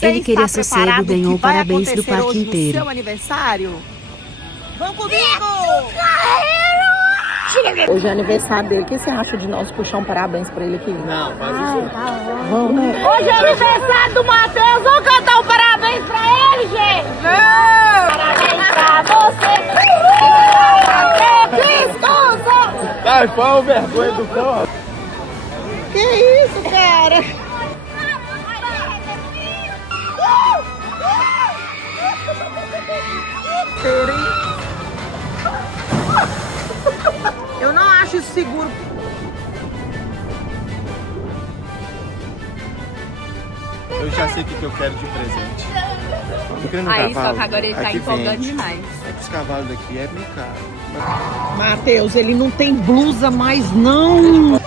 Ele queria sossego e ganhou o parabéns do parque inteiro. Seu aniversário? Vão comigo! Hoje é aniversário dele. O que você acha de nós puxar um parabéns pra ele aqui? Não, faz isso. Vamos, né? Hoje é aniversário do Matheus. Vamos cantar um parabéns pra ele, gente. Parabéns pra você. Desculpa. Ai, qual vergonha do cão? Que isso, cara? Eu não acho isso seguro. Eu já sei o que eu quero de presente. Tô querendo um Aí, cavalo. só que agora ele tá Aqui empolgando vende. demais. É que esse cavalo daqui é meio caro. Matheus, ele não tem blusa mais, não.